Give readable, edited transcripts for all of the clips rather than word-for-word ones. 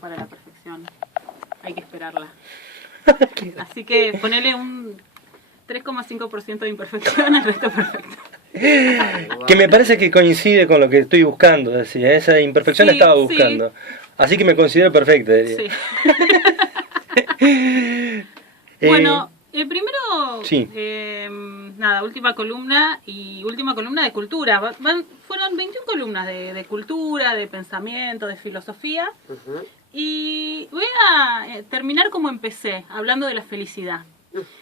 para la perfección. Hay que esperarla. Así que ponele un 3,5% de imperfección, el resto perfecto. Que me parece que coincide con lo que estoy buscando, decía. Esa imperfección Sí, estaba buscando. sí. Así que me considero perfecta, diría. Sí. Bueno, primero, sí. nada, última columna de cultura. Fueron 21 columnas de cultura, de pensamiento, de filosofía. Y voy a terminar como empecé, hablando de la felicidad.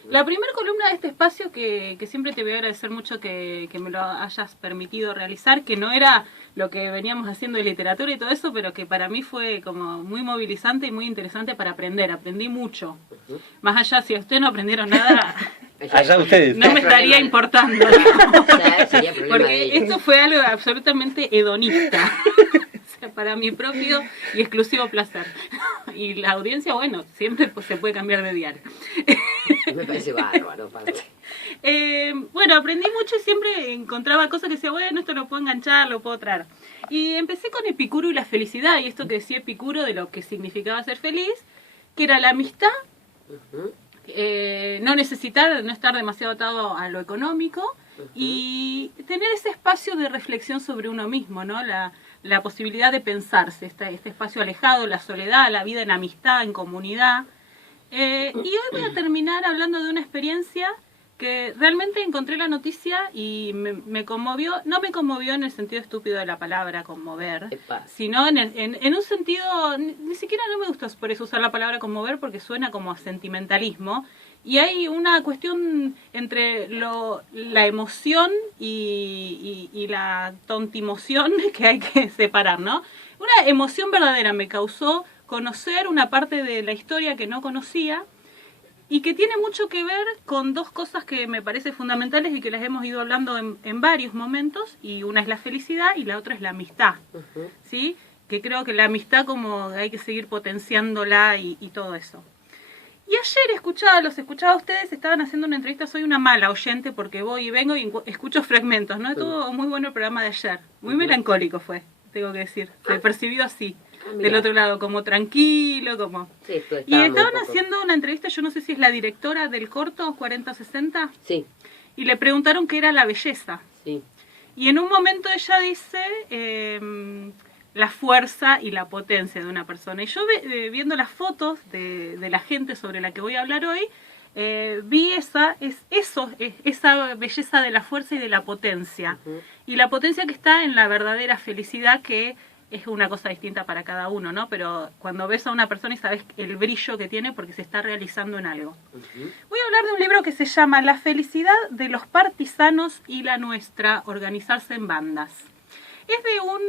La primera columna de este espacio, que siempre te voy a agradecer mucho que me lo hayas permitido realizar, que no era lo que veníamos haciendo de literatura y todo eso, pero que para mí fue como muy movilizante y muy interesante para aprender. Aprendí mucho. Más allá, si ustedes no aprendieron nada, allá ustedes. No me estaría importando. Porque esto fue algo absolutamente hedonista. Para mi propio y exclusivo placer. Y la audiencia, bueno, siempre pues, se puede cambiar de diario. Me parece bárbaro. Bueno, aprendí mucho y siempre encontraba cosas que decía, bueno, esto lo puedo enganchar, lo puedo traer. Y empecé con Epicuro y la felicidad, y esto que decía Epicuro de lo que significaba ser feliz, que era la amistad, no necesitar, no estar demasiado atado a lo económico, y tener ese espacio de reflexión sobre uno mismo, ¿no? La posibilidad de pensarse, este espacio alejado, la soledad, la vida en amistad, en comunidad. Y hoy voy a terminar hablando de una experiencia que realmente encontré la noticia y me conmovió. No me conmovió en el sentido estúpido de la palabra conmover, sino en un sentido, ni siquiera no me gusta por eso usar la palabra conmover porque suena como a sentimentalismo. Y hay una cuestión entre la emoción y la tontimoción que hay que separar, ¿no? Una emoción verdadera me causó conocer una parte de la historia que no conocía y que tiene mucho que ver con dos cosas que me parecen fundamentales y que las hemos ido hablando en varios momentos, y una es la felicidad y la otra es la amistad, ¿sí? Que creo que la amistad como hay que seguir potenciándola y todo eso. Y ayer los escuchaba a ustedes, estaban haciendo una entrevista, soy una mala oyente porque voy y vengo y escucho fragmentos, ¿no? Estuvo muy bueno el programa de ayer, muy melancólico fue, tengo que decir, se percibió así, del otro lado, como tranquilo, como... Sí, y estaban haciendo una entrevista, yo no sé si es la directora del corto 4060, sí. Y le preguntaron qué era la belleza. Sí. Y en un momento ella dice... la fuerza y la potencia de una persona. Y yo viendo las fotos de la gente sobre la que voy a hablar hoy, vi esa belleza de la fuerza y de la potencia. Y la potencia que está en la verdadera felicidad, que es una cosa distinta para cada uno, ¿no? Pero cuando ves a una persona y sabes el brillo que tiene porque se está realizando en algo. Voy a hablar de un libro que se llama La felicidad de los partisanos y la nuestra, organizarse en bandas. Es de un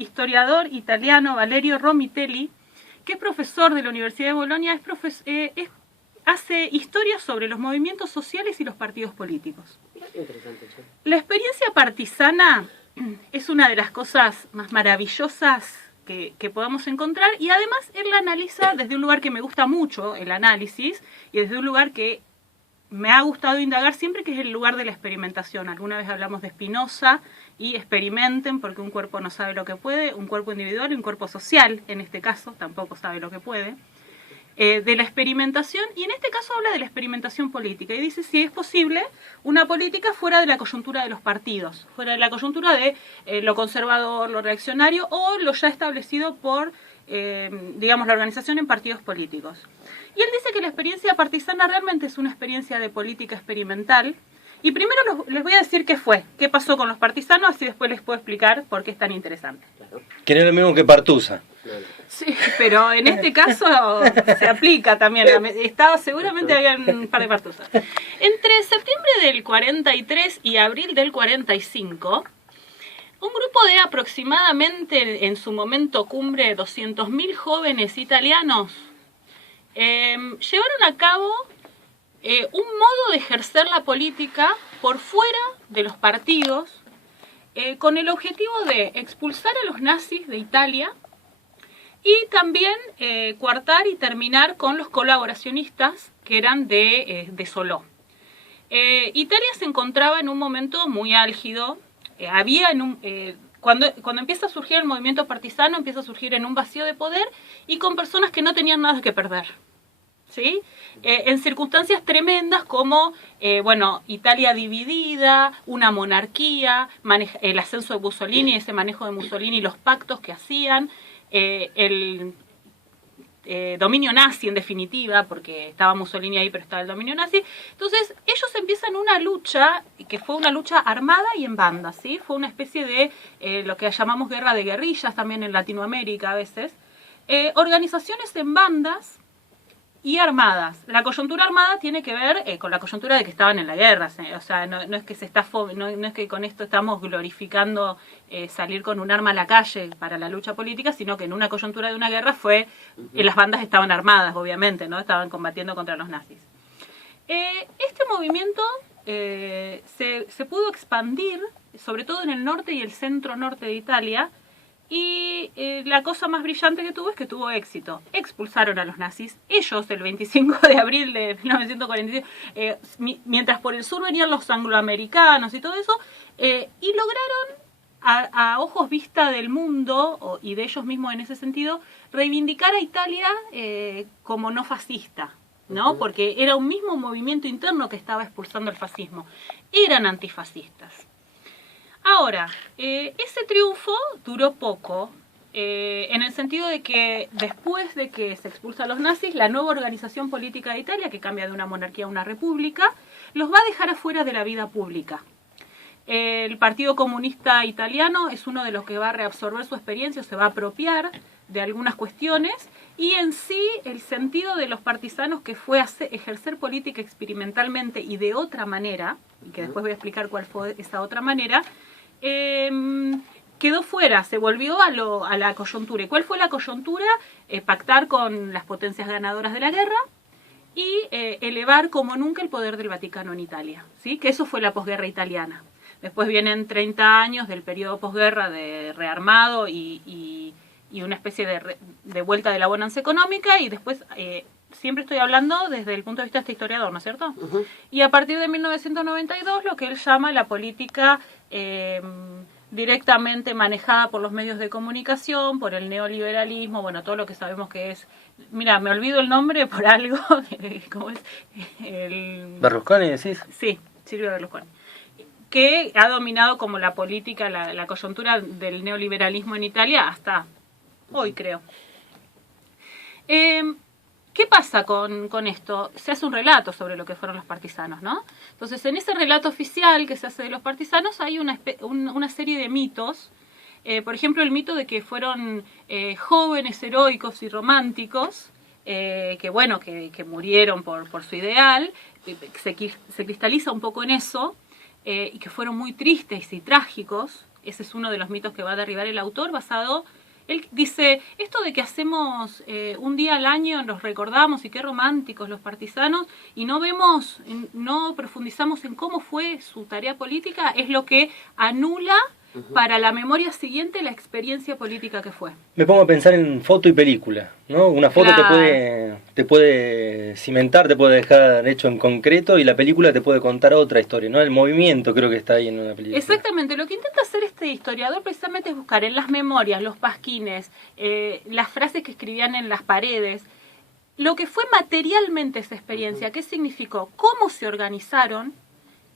historiador italiano, Valerio Romitelli, que es profesor de la Universidad de Bolonia, hace historias sobre los movimientos sociales y los partidos políticos. Interesante, sí. La experiencia partisana es una de las cosas más maravillosas que podamos encontrar, y además él la analiza desde un lugar que me gusta mucho, el análisis, y desde un lugar que me ha gustado indagar siempre, que es el lugar de la experimentación. Alguna vez hablamos de Spinoza y experimenten, porque un cuerpo no sabe lo que puede, un cuerpo individual y un cuerpo social, en este caso, tampoco sabe lo que puede. De la experimentación, y en este caso habla de la experimentación política, y dice si es posible una política fuera de la coyuntura de los partidos, fuera de la coyuntura de lo conservador, lo reaccionario, o lo ya establecido por, digamos, la organización en partidos políticos. Y él dice que la experiencia partisana realmente es una experiencia de política experimental. Y primero les voy a decir qué pasó con los partisanos, así después les puedo explicar por qué es tan interesante. Que no es lo mismo que Partusa. Sí, pero en este caso se aplica también. Seguramente había un par de partusas. Entre septiembre del 43 y abril del 45, un grupo de aproximadamente, en su momento cumbre, 200.000 jóvenes italianos llevaron a cabo un modo de ejercer la política por fuera de los partidos, con el objetivo de expulsar a los nazis de Italia y también coartar y terminar con los colaboracionistas que eran de Solò. Italia se encontraba en un momento muy álgido. cuando empieza a surgir el movimiento partisano, empieza a surgir en un vacío de poder y con personas que no tenían nada que perder. ¿Sí? En circunstancias tremendas como, Italia dividida, una monarquía, el ascenso de Mussolini, ese manejo de Mussolini, los pactos que hacían, el dominio nazi en definitiva, porque estaba Mussolini ahí, pero estaba el dominio nazi. Entonces ellos empiezan una lucha, que fue una lucha armada y en bandas, ¿sí? Fue una especie de lo que llamamos guerra de guerrillas también en Latinoamérica a veces. Organizaciones en bandas y armadas. La coyuntura armada tiene que ver con la coyuntura de que estaban en la guerra, o sea, no es que no es que con esto estamos glorificando salir con un arma a la calle para la lucha política, sino que en una coyuntura de una guerra las bandas estaban armadas, obviamente, ¿no? Estaban combatiendo contra los nazis. Este movimiento se pudo expandir, sobre todo en el norte y el centro-norte de Italia, y la cosa más brillante que tuvo es que tuvo éxito. Expulsaron a los nazis. Ellos, el 25 de abril de 1945, mientras por el sur venían los angloamericanos y todo eso, y lograron, a ojos vista del mundo, y de ellos mismos en ese sentido, reivindicar a Italia como no fascista, ¿no? Porque era un mismo movimiento interno que estaba expulsando el fascismo. Eran antifascistas. Ahora, ese triunfo duró poco, en el sentido de que después de que se expulsa a los nazis, la nueva organización política de Italia, que cambia de una monarquía a una república, los va a dejar afuera de la vida pública. El Partido Comunista Italiano es uno de los que va a reabsorber su experiencia, se va a apropiar de algunas cuestiones, y en sí el sentido de los partisanos, que fue ejercer política experimentalmente y de otra manera, y que después voy a explicar cuál fue esa otra manera, quedó fuera, se volvió a la coyuntura. ¿Y cuál fue la coyuntura? Pactar con las potencias ganadoras de la guerra y elevar como nunca el poder del Vaticano en Italia, ¿sí? Que eso fue la posguerra italiana. Después vienen 30 años del periodo posguerra de rearmado y una especie de vuelta de la bonanza económica, y después siempre estoy hablando desde el punto de vista de este historiador, ¿no es cierto? Uh-huh. Y a partir de 1992 lo que él llama la política directamente manejada por los medios de comunicación, por el neoliberalismo, bueno, todo lo que sabemos que es. Mira, me olvido el nombre por algo. ¿Cómo es? ¿Berlusconi decís? Sí, Silvio Berlusconi. Que ha dominado como la política, la coyuntura del neoliberalismo en Italia hasta hoy, creo. ¿Qué pasa con esto? Se hace un relato sobre lo que fueron los partisanos, ¿no? Entonces, en ese relato oficial que se hace de los partisanos hay una serie de mitos. Por ejemplo, el mito de que fueron jóvenes, heroicos y románticos, que murieron por su ideal, se cristaliza un poco en eso, y que fueron muy tristes y trágicos. Ese es uno de los mitos que va a derribar el autor, basado. Él dice, esto de que hacemos un día al año, nos recordamos y qué románticos los partisanos, y no profundizamos en cómo fue su tarea política, es lo que anula para la memoria siguiente la experiencia política que fue. Me pongo a pensar en foto y película, ¿no? Una foto te puede cimentar, te puede dejar hecho en concreto, y la película te puede contar otra historia, ¿no? El movimiento creo que está ahí en una película. Exactamente, lo que intenta hacer este historiador precisamente es buscar en las memorias, los pasquines, las frases que escribían en las paredes, lo que fue materialmente esa experiencia, qué significó, cómo se organizaron,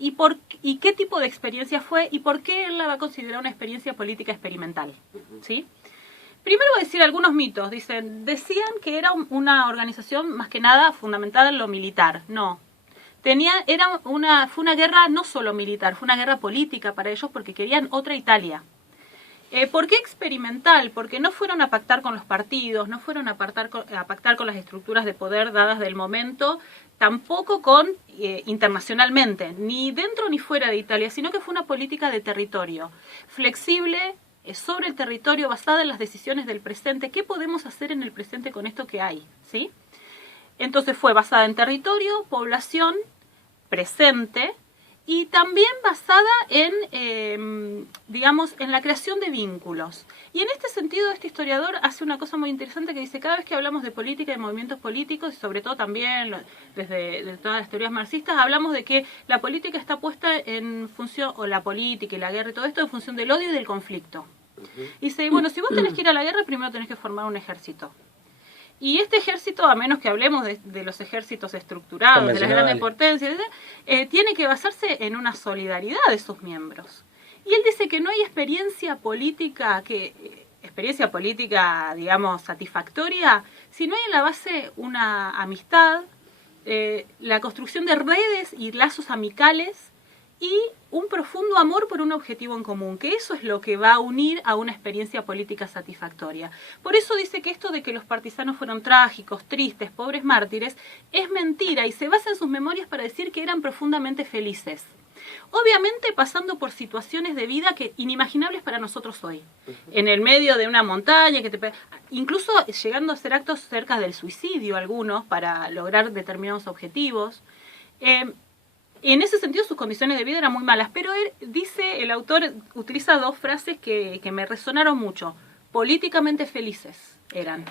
y qué tipo de experiencia fue, y por qué él la va a considerar una experiencia política experimental, ¿sí? Primero voy a decir algunos mitos. Decían que era una organización más que nada fundamentada en lo militar. No. Fue una guerra no solo militar, fue una guerra política para ellos, porque querían otra Italia. ¿Por qué experimental? Porque no fueron a pactar con los partidos, no fueron a pactar con las estructuras de poder dadas del momento, tampoco internacionalmente, ni dentro ni fuera de Italia, sino que fue una política de territorio, flexible, sobre el territorio, basada en las decisiones del presente. ¿Qué podemos hacer en el presente con esto que hay? ¿Sí? Entonces fue basada en territorio, población, presente, y también basada en la creación de vínculos. Y en este sentido, este historiador hace una cosa muy interesante que dice, cada vez que hablamos de política y de movimientos políticos, y sobre todo también desde todas las teorías marxistas, hablamos de que la política está puesta en función, o la política y la guerra y todo esto, en función del odio y del conflicto. Dice, bueno, si vos tenés que ir a la guerra, primero tenés que formar un ejército. Y este ejército, a menos que hablemos de los ejércitos estructurados, de las grandes potencias, tiene que basarse en una solidaridad de sus miembros. Y él dice que no hay experiencia política, digamos, satisfactoria, si no hay en la base una amistad, la construcción de redes y lazos amicales y un profundo amor por un objetivo en común, que eso es lo que va a unir a una experiencia política satisfactoria. Por eso dice que esto de que los partisanos fueron trágicos, tristes, pobres mártires, es mentira y se basa en sus memorias para decir que eran profundamente felices. Obviamente pasando por situaciones de vida que inimaginables para nosotros hoy. En el medio de una montaña, incluso llegando a hacer actos cerca del suicidio algunos para lograr determinados objetivos. En ese sentido sus condiciones de vida eran muy malas, pero él dice, el autor utiliza dos frases que me resonaron mucho. Políticamente felices eran.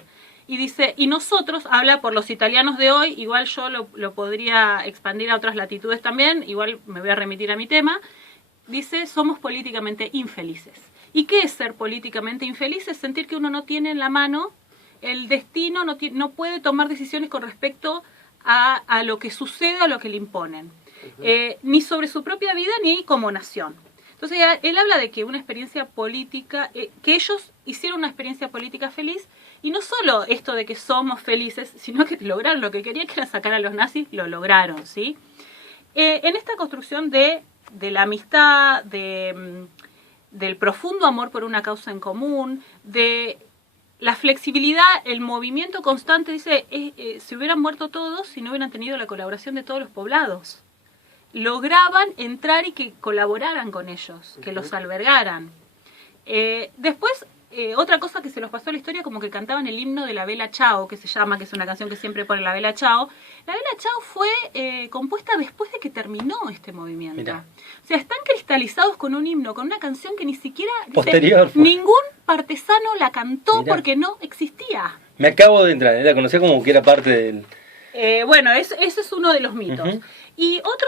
Y dice, y nosotros, habla por los italianos de hoy, igual yo lo podría expandir a otras latitudes también, igual me voy a remitir a mi tema, dice, somos políticamente infelices. ¿Y qué es ser políticamente infeliz? Es sentir que uno no tiene en la mano el destino, no puede tomar decisiones con respecto a lo que sucede, a lo que le imponen. Ni sobre su propia vida ni como nación. Entonces él habla de que una experiencia política, que ellos hicieron una experiencia política feliz, y no solo esto de que somos felices, sino que lograron lo que querían, que era sacar a los nazis, lo lograron, ¿sí? En esta construcción de la amistad, del profundo amor por una causa en común, de la flexibilidad, el movimiento constante, dice, se hubieran muerto todos si no hubieran tenido la colaboración de todos los poblados. Lograban entrar y que colaboraran con ellos, que los albergaran. Después, otra cosa que se los pasó a la historia, como que cantaban el himno de la Bella Ciao, que se llama, que es una canción que siempre pone la Bella Ciao. La Bella Ciao fue compuesta después de que terminó este movimiento. Mirá. O sea, están cristalizados con un himno, con una canción que ni siquiera posterior, ningún partisano la cantó. Mirá. Porque no existía. Me acabo de entrar, la conocía como que era parte del... Bueno, ese es uno de los mitos. Y otro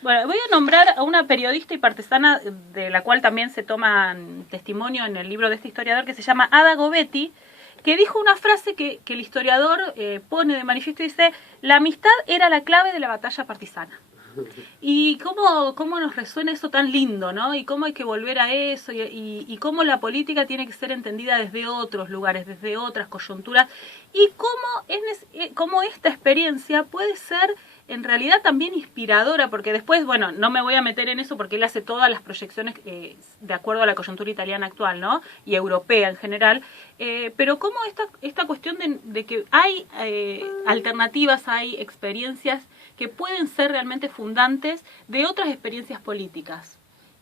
bueno, voy a nombrar a una periodista y partisana de la cual también se toma testimonio en el libro de este historiador, que se llama Ada Gobetti, que dijo una frase que el historiador pone de manifiesto y dice: la amistad era la clave de la batalla partisana. Y cómo nos resuena eso tan lindo, ¿no? Y cómo hay que volver a eso, y cómo la política tiene que ser entendida desde otros lugares, desde otras coyunturas, y cómo esta experiencia puede ser en realidad también inspiradora, porque después, bueno, no me voy a meter en eso porque él hace todas las proyecciones de acuerdo a la coyuntura italiana actual, ¿no? Y europea en general, pero cómo esta cuestión de que hay alternativas, hay experiencias que pueden ser realmente fundantes de otras experiencias políticas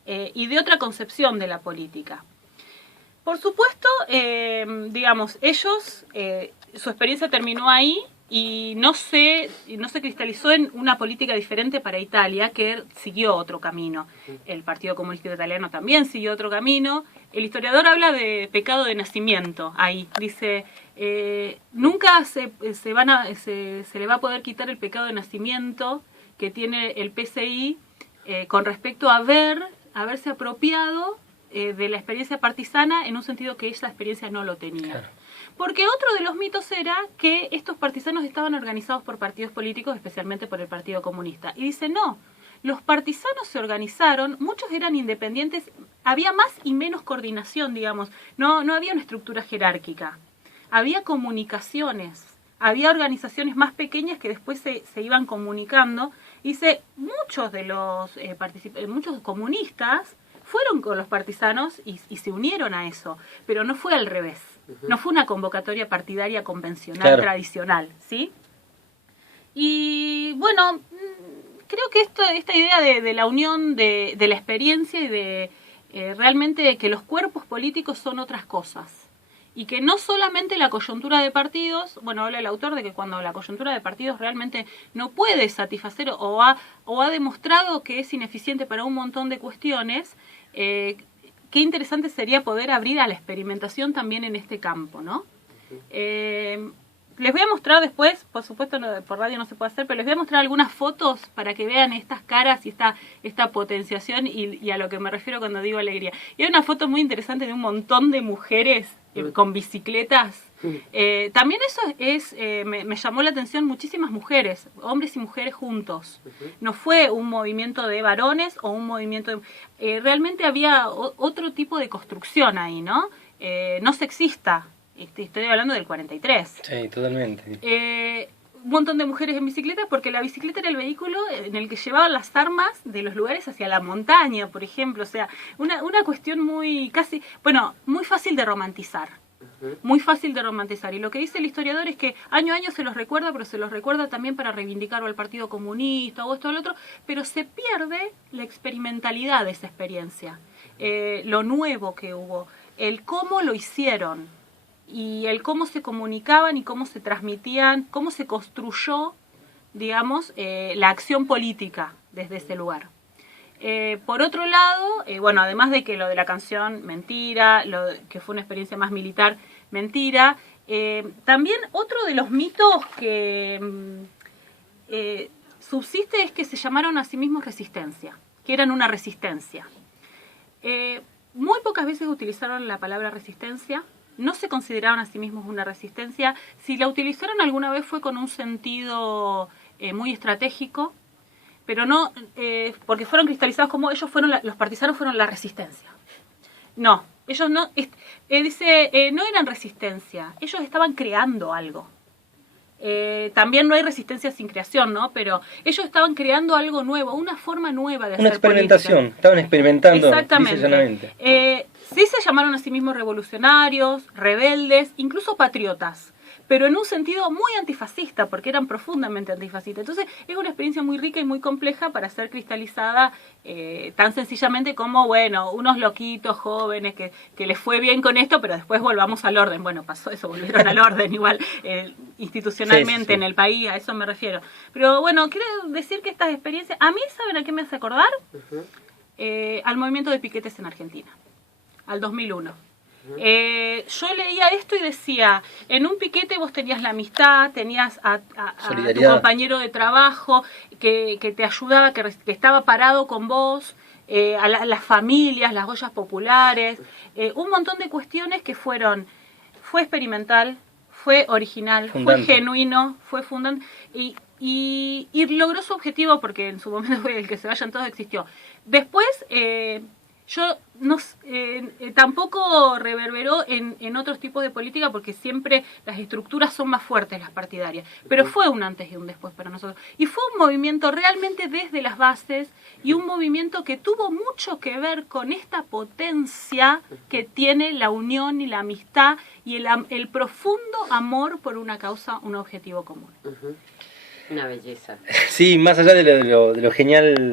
y de otra concepción de la política. Por supuesto, digamos, ellos, su experiencia terminó ahí y no se cristalizó en una política diferente para Italia, que siguió otro camino. El Partido Comunista Italiano también siguió otro camino. El historiador habla de pecado de nacimiento ahí. Dice, nunca se le va a poder quitar el pecado de nacimiento que tiene el PCI con respecto a haberse apropiado de la experiencia partisana en un sentido que esa experiencia no lo tenía. Claro. Porque otro de los mitos era que estos partisanos estaban organizados por partidos políticos, especialmente por el Partido Comunista. Y dice, no, los partisanos se organizaron, muchos eran independientes, había más y menos coordinación, digamos, no había una estructura jerárquica, había comunicaciones, había organizaciones más pequeñas que después se iban comunicando. Dice, muchos de los muchos comunistas fueron con los partisanos y se unieron a eso, pero no fue al revés. No fue una convocatoria partidaria convencional, claro, tradicional, ¿sí? Y bueno, creo que esta idea de la unión de la experiencia y de realmente que los cuerpos políticos son otras cosas. Y que no solamente la coyuntura de partidos, bueno, habla el autor de que cuando la coyuntura de partidos realmente no puede satisfacer o ha demostrado que es ineficiente para un montón de cuestiones, qué interesante sería poder abrir a la experimentación también en este campo, ¿no? les voy a mostrar después, por supuesto por radio no se puede hacer, pero les voy a mostrar algunas fotos para que vean estas caras y esta potenciación y a lo que me refiero cuando digo alegría. Y hay una foto muy interesante de un montón de mujeres con bicicletas. También eso me llamó la atención, muchísimas mujeres, hombres y mujeres juntos. No fue un movimiento de varones o un movimiento de... realmente había otro tipo de construcción ahí, ¿no? No sexista. Estoy hablando del 43. Sí, totalmente. Un montón de mujeres en bicicleta, porque la bicicleta era el vehículo en el que llevaban las armas de los lugares hacia la montaña, por ejemplo. O sea, una cuestión muy fácil de romantizar. Muy fácil de romantizar. Y lo que dice el historiador es que año a año se los recuerda, pero se los recuerda también para reivindicar o al Partido Comunista o esto o lo otro, pero se pierde la experimentalidad de esa experiencia. Lo nuevo que hubo, el cómo lo hicieron, y el cómo se comunicaban y cómo se transmitían, cómo se construyó, digamos, la acción política desde ese lugar. Por otro lado, además de que lo de la canción, mentira, que fue una experiencia más militar, mentira, también otro de los mitos que subsiste es que se llamaron a sí mismos resistencia, que eran una resistencia. Muy pocas veces utilizaron la palabra resistencia. No se consideraron a sí mismos una resistencia. Si la utilizaron alguna vez fue con un sentido muy estratégico, pero no porque fueron cristalizados como ellos fueron, los partisanos fueron la resistencia. No, ellos no, no eran resistencia, ellos estaban creando algo. También no hay resistencia sin creación, ¿no? Pero ellos estaban creando algo nuevo, una forma nueva de hacer política. Una experimentación, estaban experimentando. Exactamente. Sí se llamaron a sí mismos revolucionarios, rebeldes, incluso patriotas, pero en un sentido muy antifascista, porque eran profundamente antifascistas. Entonces es una experiencia muy rica y muy compleja para ser cristalizada tan sencillamente como, unos loquitos jóvenes que les fue bien con esto, pero después volvamos al orden. Bueno, pasó eso, volvieron al orden igual institucionalmente en el país, a eso me refiero. Pero quiero decir que estas experiencias, a mí, ¿saben a qué me hace acordar? Al movimiento de piquetes en Argentina, al 2001. Yo leía esto y decía, en un piquete vos tenías la amistad, tenías a tu compañero de trabajo que te ayudaba, que estaba parado con vos, a las familias, las ollas populares, un montón de cuestiones que fue experimental, fue original, fundante. Fue genuino, fue fundante y logró su objetivo, porque en su momento fue el que se vayan todos, existió. Después tampoco reverberó en otros tipos de política, porque siempre las estructuras son más fuertes, las partidarias, pero fue un antes y un después para nosotros, y fue un movimiento realmente desde las bases, y un movimiento que tuvo mucho que ver con esta potencia que tiene la unión y la amistad y el profundo amor por una causa, un objetivo común. Una belleza. Sí, más allá de lo genial